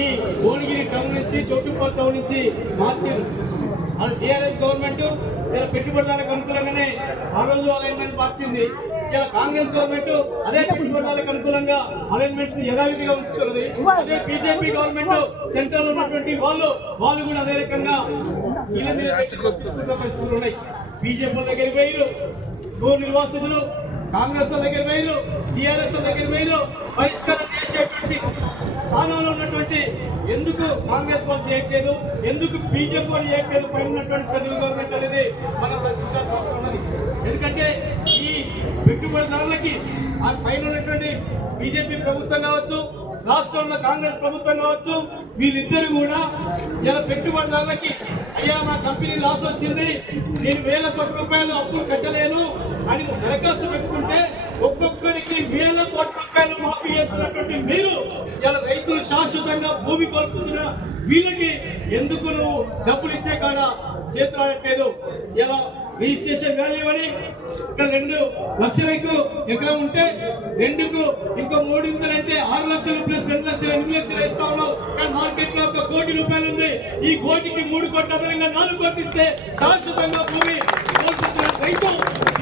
ఈ భువనగిరి టౌన్ నుంచి చోటుపల్లి టౌన్ నుంచి మార్చారు. అది టీఆర్ఎస్ గవర్నమెంట్ ఇలా పెట్టుబడిదారులకు అనుకూలంగానే ఆ రోజు అలైన్మెంట్ మార్చింది. ఇలా కాంగ్రెస్ గవర్నమెంట్ అదే పెట్టుబడిదారులకు అనుకూలంగా అలైన్మెంట్ యథావిధిగా ఉంచుతున్నది. అదే బీజేపీ గవర్నమెంట్ సెంట్రల్ ఉన్నటువంటి వాళ్ళు కూడా అదే రకంగా ఇలా మీద పరిస్థితులు ఉన్నాయి. బీజేపీ దగ్గర వేయరు, భూ నిర్వాసితులు కాంగ్రెస్ దగ్గర వేయరు, టీఆర్ఎస్ దగ్గర వేయరు. పరిష్కారం చేసేటువంటి స్థానంలో ఉన్నటువంటి ఎందుకు కాంగ్రెస్ వాళ్ళు చేయట్లేదు, ఎందుకు బీజేపీ వాళ్ళు చేయట్లేదు పైన ఉన్నటువంటి సెంట్రల్ గవర్నమెంట్ అనేది మనం ప్రశ్నించాల్సిన అవసరం ఉన్నది. ఎందుకంటే ఈ పెట్టుబడిదారులకి ఆ పైన ఉన్నటువంటి బీజేపీ ప్రభుత్వం కావచ్చు, రాష్ట్రంలో కాంగ్రెస్ ప్రభుత్వం కావచ్చు, వీరిద్దరు కూడా ఇలా పెట్టుబడిదారులకి అయ్యా మా కంపెనీ లాస్ వచ్చింది, నేను 1000 కోట్ల రూపాయలు అప్పులు కట్టలేను అని దరఖాస్తు పెట్టుకుంటే ఒక్కొక్కరికి 1000 కోట్ల రూపాయలు మాఫీ చేస్తున్నటువంటి మీరు ఇలా రైతులు శాశ్వతంగా భూమి కోల్పోతున్న వీళ్ళకి ఎందుకు నువ్వు డబ్బులు ఇచ్చే కాడ చేతులాడట్లేదు? ఇలా రిజిస్ట్రేషన్ వాల్యూ అని ఇక్కడ 2 లక్షలకు ఎకరం ఉంటే 2కు ఇంకో 3 ఇంతలంటే 6 లక్షలు ప్లస్ 2 లక్షలు 8 లక్షలు ఇస్తా ఉన్నావు. కానీ మార్కెట్ లో 1 కోటి రూపాయలు ఉంది. ఈ కోటికి 3 కోట్ల అదనంగా 4 కోట్లు ఇస్తే శాశ్వతంగా భూమి రైతు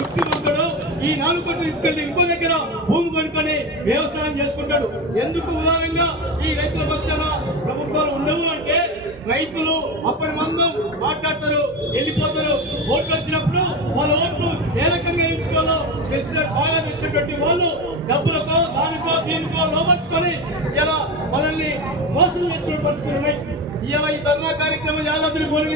యుక్తిమంతుడు ఈ 4 కోట్లు తీసుకెళ్లి ఇంకో దగ్గర భూమి కొనుక్కొని వ్యవసాయం చేసుకుంటాడు. ఎందుకు ఉదాహరణగా ఈ రైతుల పక్షాన ప్రభుత్వాలు ఉండవు అంటే రైతులు అప్పటి మందు మాట్లాడతారు, వెళ్ళిపోతారు. ఓట్లు వచ్చినప్పుడు వాళ్ళ ఓట్లు ఏ రకంగా ఎంచుకోవాలో బాగా తెలిసినటువంటి వాళ్ళు డబ్బులకో దానికో దీనికో లోపరుచుకొని ఇలా మనల్ని మోసం చేసిన పరిస్థితులు ఉన్నాయి. ఇలా ఈ ధర్నా కార్యక్రమం యాదాద్రి భువనగిరి